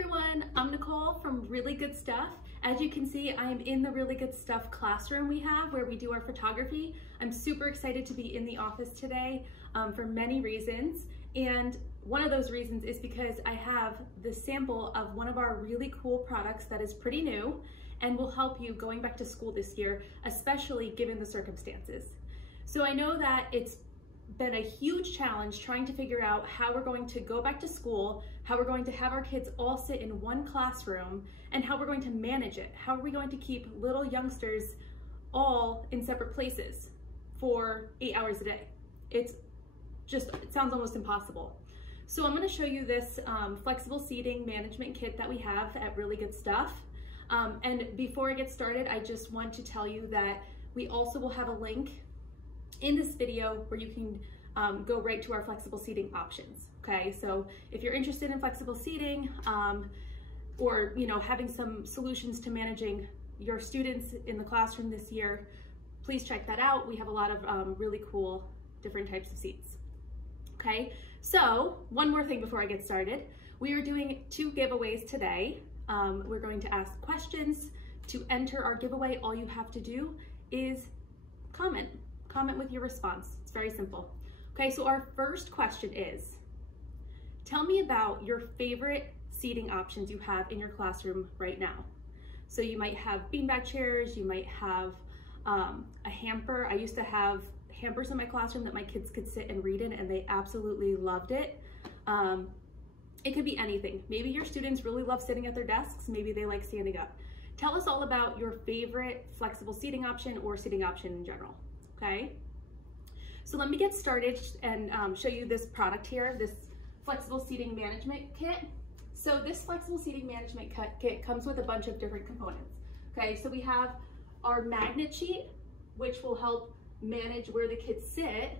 everyone, I'm Nicole from Really Good Stuff. As you can see, I am in the Really Good Stuff classroom we have where we do our photography. I'm super excited to be in the office today for many reasons. And one of those reasons is because I have the sample of one of our really cool products that is pretty new and will help you going back to school this year, especially given the circumstances. So I know that it's been a huge challenge trying to figure out how we're going to go back to school, how we're going to have our kids all sit in one classroom, and how we're going to manage it. How are we going to keep little youngsters all in separate places for 8 hours a day? It sounds almost impossible. So I'm going to show you this flexible seating management kit that we have at Really Good Stuff. And before I get started, I just want to tell you that we also will have a link in this video where you can go right to our flexible seating options. Okay, so if you're interested in flexible seating or having some solutions to managing your students in the classroom this year, please check that out. We have a lot of really cool different types of seats. Okay, so one more thing before I get started. We are doing 2 giveaways today. We're going to ask questions. To enter our giveaway, all you have to do is comment with your response. It's very simple. Okay, so our first question is, tell me about your favorite seating options you have in your classroom right now. So you might have beanbag chairs, you might have a hamper. I used to have hampers in my classroom that my kids could sit and read in, and they absolutely loved it. It could be anything. Maybe your students really love sitting at their desks, maybe they like standing up. Tell us all about your favorite flexible seating option or seating option in general. Okay, so let me get started and show you this product here, this flexible seating management kit. So this flexible seating management kit comes with a bunch of different components. Okay, so we have our magnet sheet, which will help manage where the kids sit,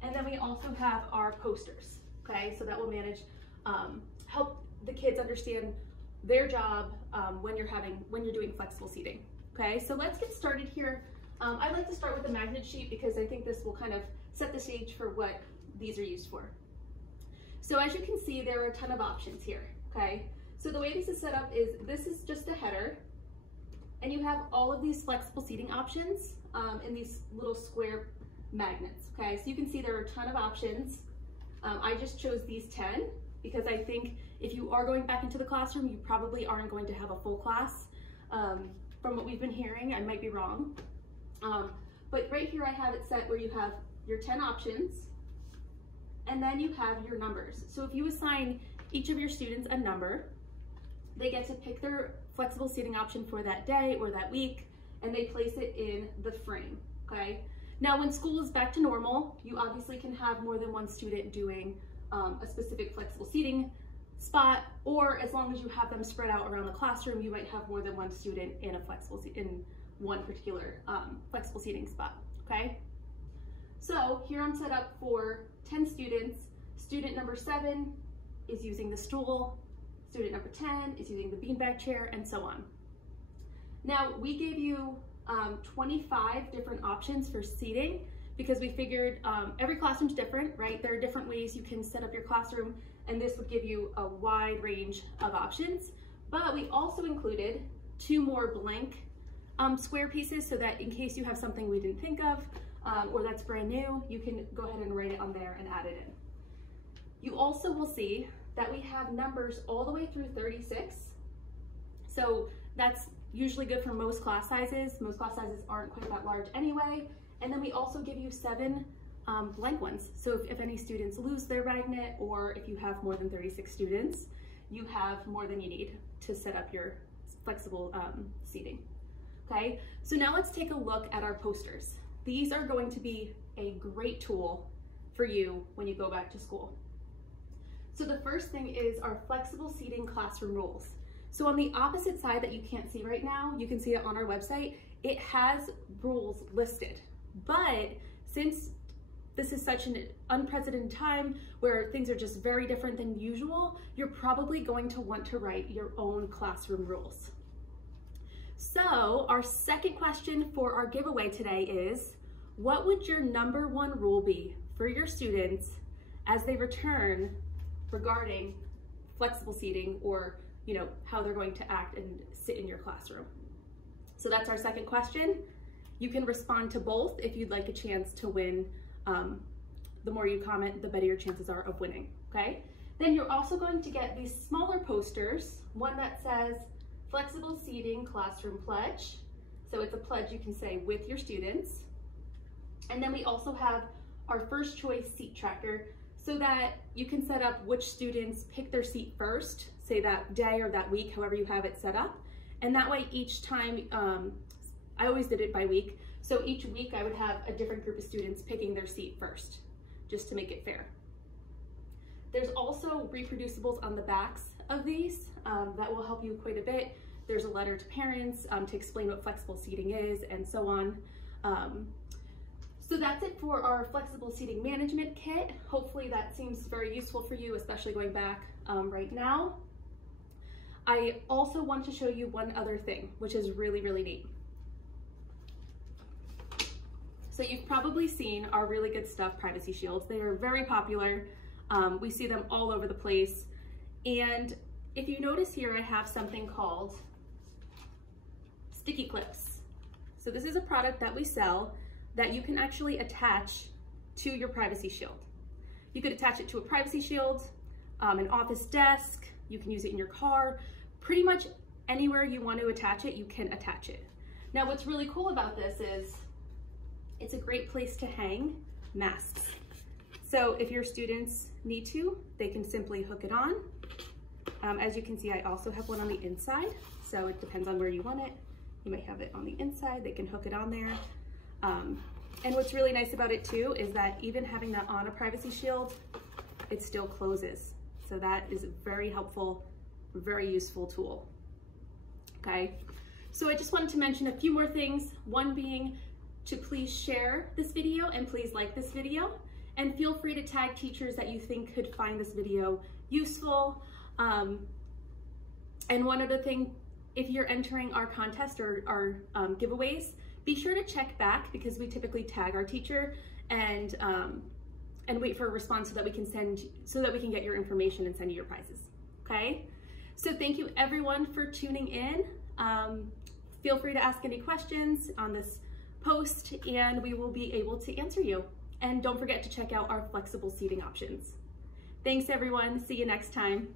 and then we also have our posters. Okay, so that will manage, help the kids understand their job when you're doing flexible seating. Okay, so let's get started here. I like to start with the magnet sheet because I think this will kind of set the stage for what these are used for. So as you can see, there are a ton of options here, okay? So the way this is set up is, this is just a header, and you have all of these flexible seating options in these little square magnets, okay? So you can see there are a ton of options. I just chose these 10 because I think if you are going back into the classroom, you probably aren't going to have a full class. From what we've been hearing, I might be wrong. But right here I have it set where you have your 10 options, and then you have your numbers. So if you assign each of your students a number, they get to pick their flexible seating option for that day or that week, and they place it in the frame, okay? Now when school is back to normal, you obviously can have more than one student doing a specific flexible seating spot, or as long as you have them spread out around the classroom, you might have more than one student in a one particular flexible seating spot, okay? So here I'm set up for 10 students. Student number 7 is using the stool, student number 10 is using the beanbag chair, and so on. Now we gave you 25 different options for seating because we figured every classroom's different, right? There are different ways you can set up your classroom, and this would give you a wide range of options. But we also included 2 more blank square pieces so that in case you have something we didn't think of or that's brand new, you can go ahead and write it on there and add it in. You also will see that we have numbers all the way through 36. So that's usually good for most class sizes. Most class sizes aren't quite that large anyway. And then we also give you 7 blank ones. So if any students lose their magnet, or if you have more than 36 students, you have more than you need to set up your flexible seating. Okay, so now let's take a look at our posters. These are going to be a great tool for you when you go back to school. So the first thing is our flexible seating classroom rules. So on the opposite side that you can't see right now, you can see it on our website, it has rules listed. But since this is such an unprecedented time where things are just very different than usual, you're probably going to want to write your own classroom rules. So our second question for our giveaway today is, what would your #1 rule be for your students as they return regarding flexible seating or you know, how they're going to act and sit in your classroom. So that's our second question. You can respond to both if you'd like a chance to win. The more you comment, the better your chances are of winning, okay? Then you're also going to get these smaller posters, one that says Flexible Seating Classroom Pledge. So it's a pledge you can say with your students. And then we also have our first choice seat tracker so that you can set up which students pick their seat first, say that day or that week, however you have it set up. And that way each time, I always did it by week. So each week I would have a different group of students picking their seat first, just to make it fair. There's also reproducibles on the backs of these that will help you quite a bit. There's a letter to parents to explain what flexible seating is and so on. So that's it for our flexible seating management kit. Hopefully that seems very useful for you, especially going back right now. I also want to show you one other thing, which is really, really neat. So you've probably seen our Really Good Stuff privacy shields. They are very popular. We see them all over the place. And if you notice here, I have something called sticky clips. So this is a product that we sell that you can actually attach to your privacy shield. You could attach it to a privacy shield, an office desk, you can use it in your car, pretty much anywhere you want to attach it, you can attach it. Now what's really cool about this is it's a great place to hang masks. So if your students need to, they can simply hook it on. As you can see, I also have one on the inside, so it depends on where you want it. You might have it on the inside, they can hook it on there. And what's really nice about it too is that even having that on a privacy shield, it still closes. So that is a very helpful, very useful tool. Okay, so I just wanted to mention a few more things. One being to please share this video and please like this video, and feel free to tag teachers that you think could find this video useful. And one other thing, if you're entering our contest or our giveaways, be sure to check back because we typically tag our teacher and wait for a response so that we can get your information and send you your prizes. Okay, so thank you everyone for tuning in. Feel free to ask any questions on this post and we will be able to answer you. And don't forget to check out our flexible seating options. Thanks everyone, see you next time.